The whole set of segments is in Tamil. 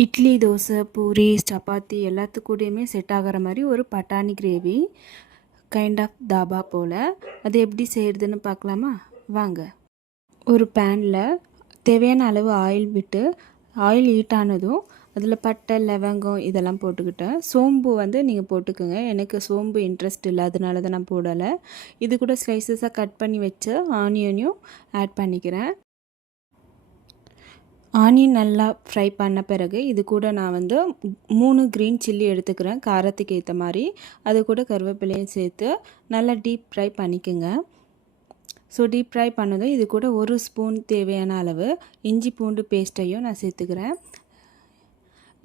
இட்லி, தோசை, பூரி, சப்பாத்தி எல்லாத்துக்கூடயுமே செட் ஆகிற மாதிரி ஒரு பட்டாணி கிரேவி கைண்ட் ஆஃப் தாபா போல். அது எப்படி செய்கிறதுன்னு பார்க்கலாமா? வாங்க. ஒரு பேனில் தேவையான அளவு ஆயில் விட்டு ஆயில் ஹீட் ஆனதும் அதில் பட்டை, லவங்கம் இதெல்லாம் போட்டுக்கிட்டேன். சோம்பு நீங்கள் போட்டுக்கோங்க. எனக்கு சோம்பு இன்ட்ரெஸ்ட் இல்லை, அதனால தான் நான் போடலை. இது கூட ஸ்லைசஸாக கட் பண்ணி வச்ச ஆனியனையும் ஆட் பண்ணிக்கிறேன். ஆனியன் நல்லா ஃப்ரை பண்ண பிறகு இது கூட நான் 3 க்ரீன் சில்லி எடுத்துக்கிறேன், காரத்துக்கு ஏற்ற மாதிரி. அது கூட கருவேப்பிலையும் சேர்த்து நல்லா டீப் ஃப்ரை பண்ணிக்கோங்க. ஸோ டீப் ஃப்ரை பண்ணதும் இது கூட 1 ஸ்பூன் தேவையான அளவு இஞ்சி பூண்டு பேஸ்ட்டையும் நான் சேர்த்துக்கிறேன்.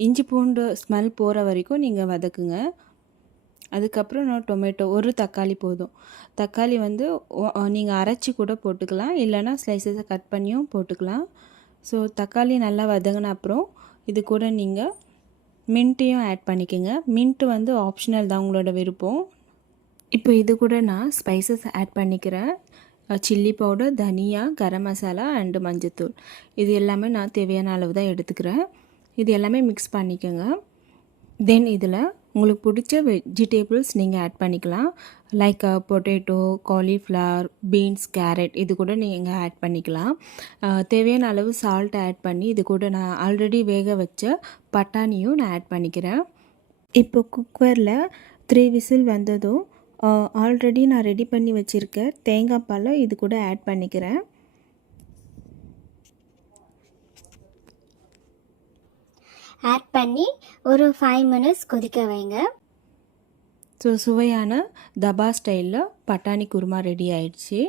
இஞ்சி பூண்டு ஸ்மெல் போகிற வரைக்கும் நீங்கள் வதக்குங்க. அதுக்கப்புறம் நான் டொமேட்டோ, 1 தக்காளி போதும். தக்காளி நீங்கள் அரைச்சி கூட போட்டுக்கலாம், இல்லைனா ஸ்லைசஸை கட் பண்ணியும் போட்டுக்கலாம். ஸோ தக்காளி நல்லா வதங்கின அப்புறம் இது கூட நீங்கள் மின்ட்டையும் ஆட் பண்ணிக்கோங்க. மின்ட்டு ஆப்ஷனல் தான், உங்களோட விருப்பம். இப்போ இது கூட நான் ஸ்பைசஸ் ஆட் பண்ணிக்கிறேன். சில்லி பவுடர், தனியா, கரம் மசாலா அண்டு மஞ்சத்தூள். இது எல்லாமே நான் தேவையான அளவு தான் எடுத்துக்கிறேன். இது எல்லாமே மிக்ஸ் பண்ணிக்கோங்க. தென் இதில் உங்களுக்கு பிடிச்ச வெஜிடேபிள்ஸ் நீங்கள் ஆட் பண்ணிக்கலாம். Like potato, cauliflower, beans, carrot இது கூட நீங்கள் ஆட் பண்ணிக்கலாம். தேவையான அளவு சால்ட் ஆட் பண்ணி இது கூட நான் ஆல்ரெடி வேக வச்ச பட்டாணியும் நான் ஆட் பண்ணிக்கிறேன். இப்போ குக்கரில் 3 விசில் வந்ததும் ஆல்ரெடி நான் ரெடி பண்ணி வச்சுருக்க தேங்காய் பாலை இது கூட ஆட் பண்ணிக்கிறேன். ஆட் பண்ணி ஒரு 5 மினிட்ஸ் கொதிக்க வைங்க. ஸோ சுவையான தபா ஸ்டைலில் பட்டாணி குருமா ரெடி ஆயிடுச்சு.